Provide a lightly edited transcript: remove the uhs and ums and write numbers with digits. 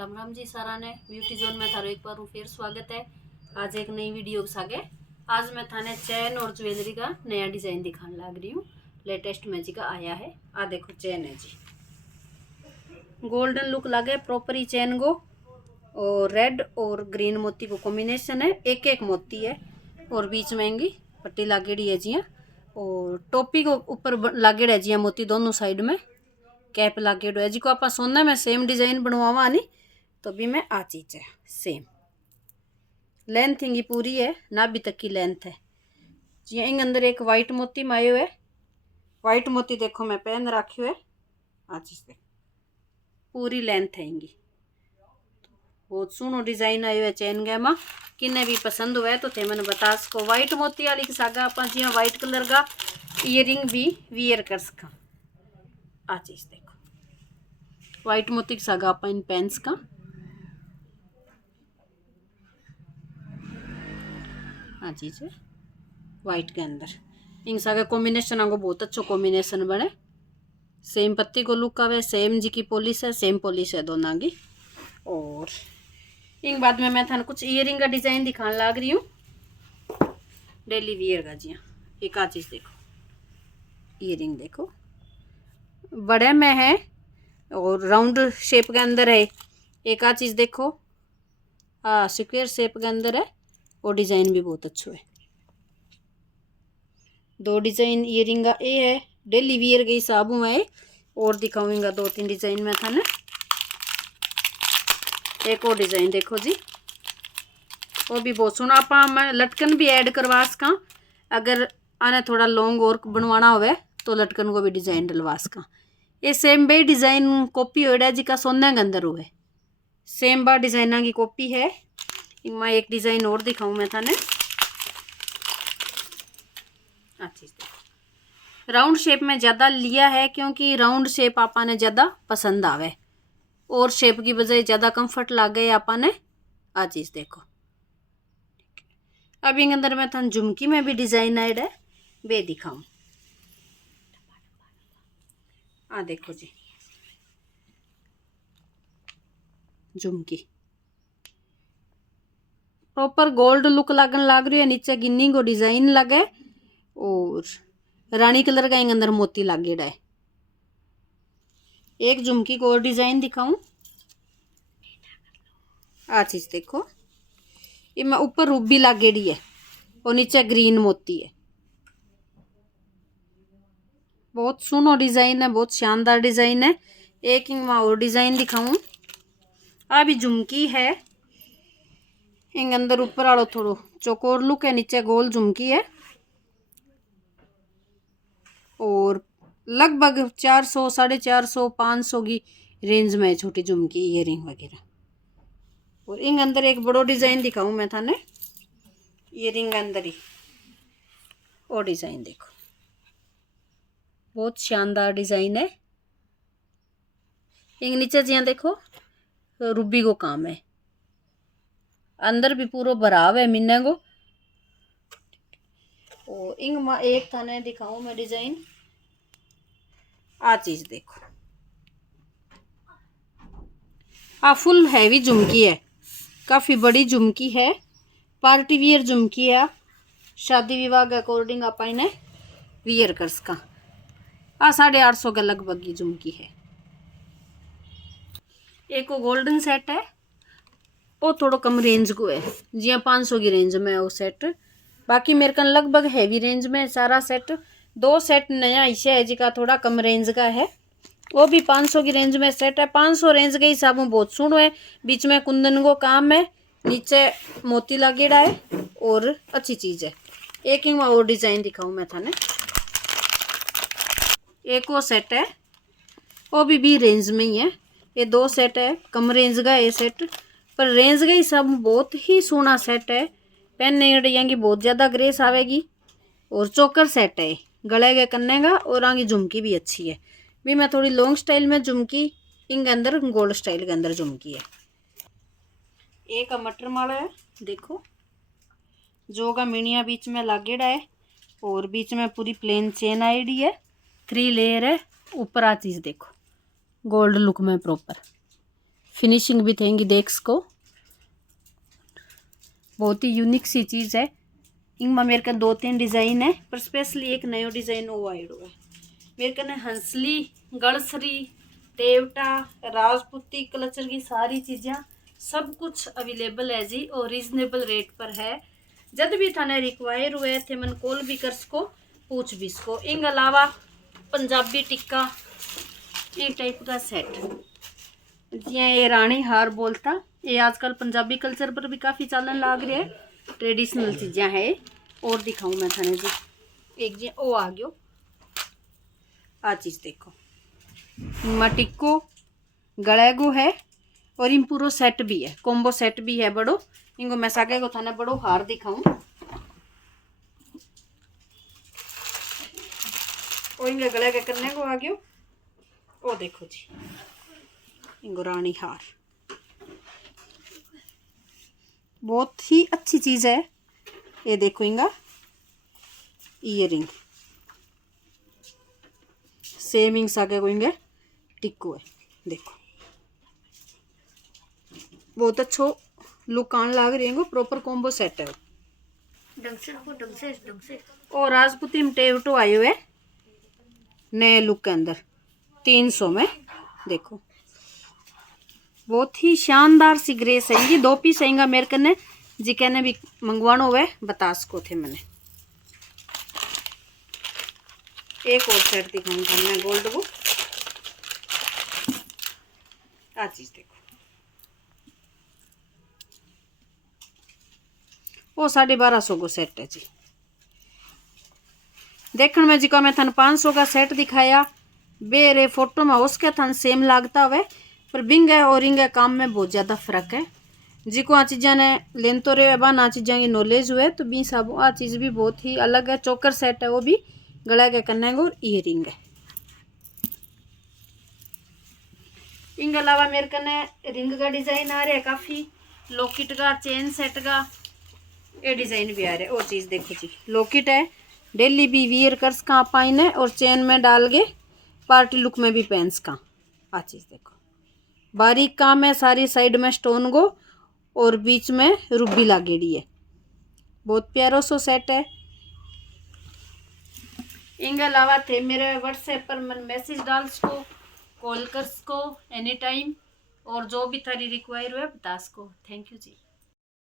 राम राम जी सारा ने beauty zone में थारो एक बार फिर स्वागत है। आज एक नई वीडियो के सागे आज मैं थाने चैन और ज्वेलरी का नया डिजाइन दिखाने लग रही हूँ। लेटेस्ट में जी का आया है। आ देखो चैन है जी, गोल्डन लुक लगे प्रॉपर ही चैन को, और रेड और ग्रीन मोती को कॉम्बिनेशन है। एक एक मोती है और बीच में इनकी पट्टी लागेड़ी है जिया, और टोपी को ऊपर लागेड़ा है जिया मोती दोनों साइड में। कैप लागेड़ो है जी को आप सोना में सेम डिजाइन बनवावा नहीं तो भी मैं आ चीज है सेम लेंथ इनकी पूरी है, नाभि तक की लेंथ है जी। इन अंदर एक वाइट मोती में आयो है, वाइट मोती देखो मैं पहन रखियो है। आ चीज देखो पूरी लेंथ है इनकी, बहुत सुनो डिजाइन आयो है चैन गैमा। किन्ने भी पसंद हुआ है तो थे मैंने बता सको। वाइट मोती वाली की सागा आप जी वाइट कलर का ईयरिंग भी वियर कर सका। आ चीज देखो वाइट मोती की सागा आप इन पेंस का। हाँ चीज है वाइट के अंदर इन सागा कॉम्बिनेशन आपको बहुत अच्छा कॉम्बिनेशन बने। सेम पत्ती को लुक आवे, सेम जी की पॉलिश है, सेम पॉलिश है दोनों की। और इन बाद में मैं थाने कुछ ईयरिंग का डिजाइन दिखाने लग रही हूँ डेली वियर का जी। एक आ चीज देखो ईयरिंग देखो बड़े में है और राउंड शेप के अंदर है। एक आ चीज देखो स्क्वायर शेप के अंदर है और डिजाइन भी बहुत अच्छा है। दो डिजाइन ईयरिंग का ये है डेली वियर के हिसाब में और दिखाऊंगा दो तीन डिजाइन में थाने। एक और डिजाइन देखो जी, वो भी बहुत सोना। आप मैं लटकन भी ऐड करवा सका, अगर आने थोड़ा लॉन्ग और बनवाना होवे तो लटकन को भी डिजाइन डलवा सका। ये सेम बे डिजाइन कॉपी होड़ा जी का सोने के अंदर हुए सेम बा डिजाइना की कॉपी है। इनमें एक डिजाइन और दिखाऊं मैं थाने। राउंड शेप में ज़्यादा लिया है क्योंकि राउंड शेप आपा ने ज़्यादा पसंद आवे और शेप की बजाय ज़्यादा कंफर्ट लागे आपा ने। आ चीज़ देखो अब इन अंदर मैं थाने झुमकी में भी डिजाइन ऐड है वे दिखाऊं। आ देखो जी झुमकी प्रॉपर गोल्ड लुक लगन लग रही है। नीचे गिन्नी को डिजाइन लगे और रानी कलर का इन अंदर मोती लागेड़ा है। एक झुमकी को और डिजाइन दिखाऊं। आ चीज देखो इनमें ऊपर रूबी लागेड़ी है और नीचे ग्रीन मोती है। बहुत सुनो डिजाइन है, बहुत शानदार डिजाइन है। एक इनमें और डिजाइन दिखाऊं। आ भी झुमकी है, इन अंदर ऊपर वालों थोड़ो चौकोर लुक है, नीचे गोल झुमकी है और लगभग 400 450 500 की रेंज में छोटी झुमकी ईयरिंग वगैरह। और इन अंदर एक बड़ो डिजाइन दिखाऊं मैं थाने ईयरिंग अंदर ही। और डिजाइन देखो बहुत शानदार डिजाइन है। इन नीचे जिया देखो रूबी को काम है, अंदर भी पूरा भराव है मिन्ने को। और इन एक थाने दिखाऊं मैं डिजाइन। आ चीज देखो आ फुल हैवी झुमकी है, काफी बड़ी झुमकी है, पार्टी वियर झुमकी है। शादी विवाह के अकॉर्डिंग आप इन्हें वियर कर सका। आ 850 के लगभग की झुमकी है। एक वो गोल्डन सेट है वो थोड़ा कम रेंज को है जी 500 की रेंज में है वो सेट। बाकी मेरे का लगभग हैवी रेंज में सारा सेट। दो सेट नया ऐसे है जी का थोड़ा कम रेंज का है, वो भी 500 की रेंज में सेट है। 500 रेंज के हिसाब में बहुत सुनो है, बीच में कुंदन को काम है, नीचे मोती लागेड़ा है और अच्छी चीज है। एक ही और डिजाइन दिखाऊं मैं थाने। एक वो सेट है वो भी रेंज में ही है। ये दो सेट है कम रेंज का ये सेट, पर रेंज के हिसाब में बहुत ही सोना सेट है। पहनने की बहुत ज़्यादा ग्रेस आवेगी और चोकर सेट है गले के कन्ने का। और आगे झुमकी भी अच्छी है भी। मैं थोड़ी लॉन्ग स्टाइल में झुमकी इन अंदर गोल्ड स्टाइल के अंदर झुमकी है। एक मटर माला है देखो जो का मिनिया बीच में लागेड़ा है और बीच में पूरी प्लेन चेन आईडी है, 3 लेयर है। ऊपर आ चीज देखो गोल्ड लुक में प्रॉपर फिनिशिंग भी थेंगी देख को, बहुत ही यूनिक सी चीज़ है। इनमें मेरे का 2-3 डिज़ाइन है, पर स्पेशली एक नयो डिज़ाइन वो आयो है मेरे कने। हंसली, गड़सरी, टेवटा, राजपूती कल्चर की सारी चीज़ें सब कुछ अवेलेबल है जी, और रीजनेबल रेट पर है। जब भी थाने रिक्वायर हुए थे मन कॉल भी कर सको, पूछ भी सको। इन अलावा पंजाबी टिक्का ये टाइप का सेट, जिया ये रानी हार बोलता, ये आजकल पंजाबी कल्चर पर भी काफ़ी चालन लाग रहे है। ट्रेडिशनल चीज़ें है। और दिखाऊँ मैं थाने जी, एक जी ओ आ गयो आ चीज़ देखो, मटिको गलेगो है, और इन पूरा सेट भी है, कॉम्बो सेट भी है बड़ो। इनको मैं सागे को थाने बड़ो हार दिखाऊं, और इनके गले के करने को आ गयो। ओ देखो जी, इनको रानी हार बहुत ही अच्छी चीज़ है। ये देखो इनका ईयरिंग सेम इंग सागे को इंगे टिक्को है, देखो बहुत अच्छो लुक आने लग रही है। प्रॉपर कॉम्बो सेट है ढंग से। और राजपूती में टेवटो आयो है नए लुक के अंदर 300 में, देखो बहुत ही शानदार सी ग्रेस है। ये 2 पीस आएंगे मेरे कने, जी कहने भी मंगवानो हुए बता सको थे मैंने। एक और सेट दिखाऊंगा मैं गोल्ड को, आ चीज देखो वो 1250 को सेट है जी। देखने में जी का मैं थाने 500 का सेट दिखाया, बेरे फोटो में उसके थाने सेम लागता हुए, पर बिंग है और इंगे काम में बहुत ज़्यादा फर्क है। जी को आ चीज़ा ने लेन तो रहे बा ना चीज़ा की नॉलेज हुए, तो बी सब आ चीज़ भी बहुत ही अलग है। चोकर सेट है वो भी, गला के कन्ने और ईयरिंग है। इनके अलावा मेरे कने रिंग का डिज़ाइन आ रहा है काफ़ी, लॉकेट का, चेन सेट का ये डिज़ाइन भी आ रहा है। वो चीज़ देखो जी, लॉकेट है डेली भी वियर कर सका पाइन है, और चेन में डाल के पार्टी लुक में भी पहन सका। आ चीज़ देखो बारीक काम है, सारी साइड में स्टोन गो और बीच में रूबी लागेड़ी है, बहुत प्यारो सो सेट है। इनके अलावा थे मेरे व्हाट्सएप पर मन मैसेज डाल सको, कॉल कर सको एनी टाइम, और जो भी थारी रिक्वायर हुए बता सको। Thank you ji.